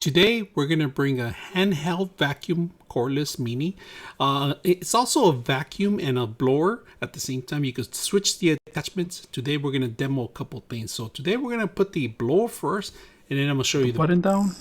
Today, we're going to bring a handheld vacuum cordless mini. It's also a vacuum and a blower at the same time. You can switch the attachments. Today, we're going to demo a couple things. So today, we're going to put the blower first, and then I'm going to show you the button down.